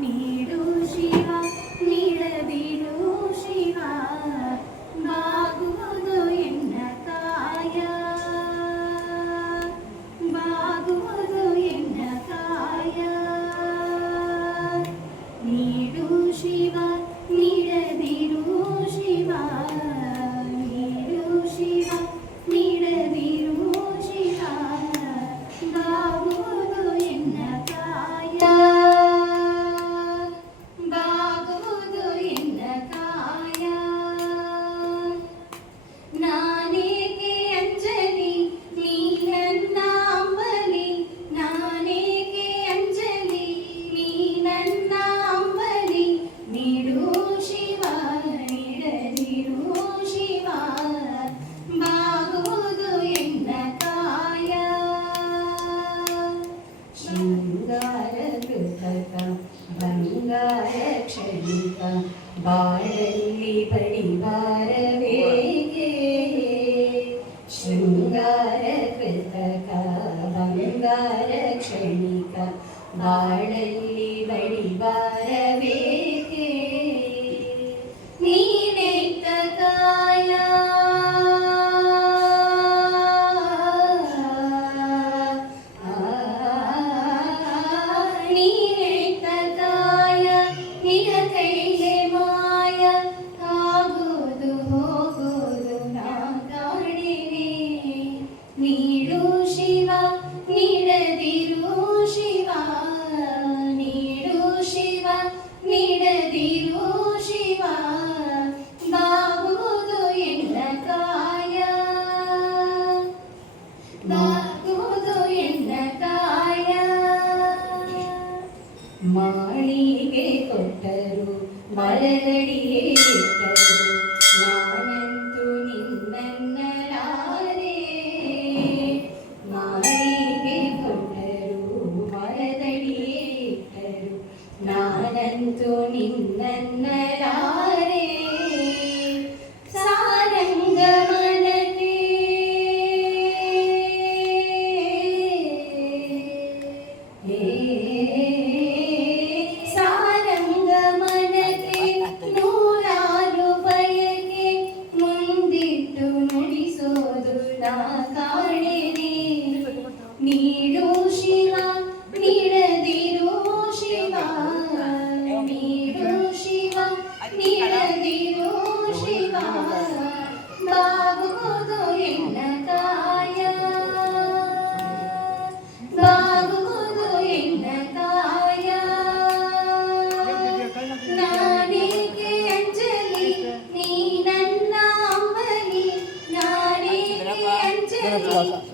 ನೀಡು ಶಿವ ನೀಡದಿರು ಶಿವ ಬಾಗುವುದು ಎನ್ನ ಕಾಯ ಬಾಗುವುದು ಎನ್ನ ಕಾಯ ನೀಡು ಶಿವ ನೀಡದಿರು ಶಿವ ನೀಡು ಶಿವ ನೀಡದಿರು ಶಿವ ಬಾಗುವುದು ಎನ್ನ ಕಾಯ ಬಾಗುವುದು ಎನ್ನ ಕಾಯ ನಾನೇಕೆ ಅಂಜಲಿ ನೀ ನನ್ನ ಅಂಬಲಿ ನಾನೇಕೆ ಅಂಜಲಿ ನೀ ನನ್ನ ಅಂಬಲಿ ನೀಡು ಶಿವ ನೀಡದಿರು ಶಿವ ಬಾಗುವುದು ಎನ್ನ ಕಾಯ ಶೃಂಗಾರ ಕೃತಕ ಬಂಗಾರ ಕ್ಷಣಿಕ ಬಾಳಲ್ಲಿ ಬಡಿವಾರವೇಗೆ ಶೃಂಗಾರ ಕೃತಕ ಬಂಗಾರ ಕ್ಷಣಿಕ ಬಾಳಲ್ಲಿ ಬಡಿವಾರವೇಗೆ ನೀನೆತ್ತ ಕಾಯ ನೀನೆತ್ತ ಕಾಯ ನಿನ ಕೈಗೆ ಮಾಯ ಆಗೋದು ಹೋಗೋದು ನಾ ಕಾಣಿವೆ ನೀಡು ಶಿವ ನೀಡದಿರು ಶಿವ ನೀಡು ಶಿವ ನೀಡದಿರು ಶಿವ ಬಾಗುವುದು ಎನ್ನ ಕಾಯ ಬಾಗುವುದು ಎನ್ನ ಕಾಯ ಮಾಳಿಗೆ ಕೊಟ್ಟರು ಮರದಡಿಯೇ ಇಟ್ಟರು ನಾನಂತೂ ನಿನ್ನನ್ನಲಾರೆ ಮಾಳಿಗೆ ಕೊಟ್ಟರು ಮರದಡಿಯೇ ಇಟ್ಟರು ನಾನಂತೂ ನಿನ್ನನ್ನಲಾರೆ ಸಾರಂಗ ಮನಕ್ಕೆ ಸಾರಂಗ ಮನಕ್ಕೆ ನೂರಾರು ಬಯಕೆ ಮುಂದಿಟ್ಟು ನುಡಿಸೋದು ನಾ ಕಾಣೆನೆ ನೀಡು ಶಿವ ನೀಡದಿರು ಶಿವ ನೀಡು ಶಿವ ನೀಡದಿರು ಶಿವ ಬಾಗುವುದು ಎನ್ನ ಕಾಯ ಬಾಗುವುದು ಎನ್ನ ಕಾಯ ನಾನೇಕೆ ಅಂಜಲಿ ನೀ ನನ್ನ ಅಂಬಲಿ ನಾನೇಕೆ ಅಂಜಲಿ